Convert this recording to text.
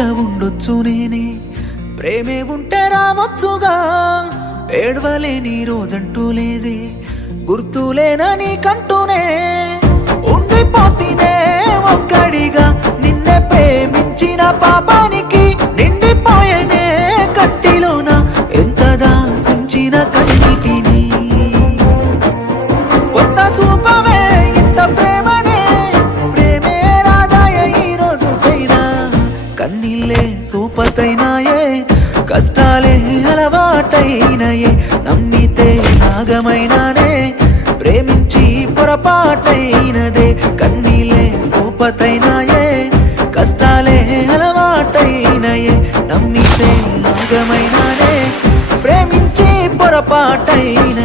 ఒంటరిగా ఉండొచ్చు నేనే, ప్రేమే ఉంటే రావచ్చుగా, ఏడవలేని రోజంటూ లేదే, గుర్తులేనని కంటూనే ఉండిపోతేనే ఒక్కడిగా. నిన్నే ప్రేమించిన పాపానికి నిండిపోయేనే కట్టిలోన ఎంతదా సుంచిన కన్నీటిని. కొత్త చూపవే ఇంత ప్రేమనే, ప్రేమే రాదాయ ఈ రోజుకైనా. కన్నీళ్ళే సూపతైనాయే, కష్టాలే అలవాటైనయే, నమ్మితే నాగమైనానే, ప్రేమించి పొరపాటైనదే. కన్నీళ్ళే సూపతైనాయే, కష్టాలే అలవాటైనయే, నమ్మితే నాగమైనానే, ప్రేమించి పొరపాటైన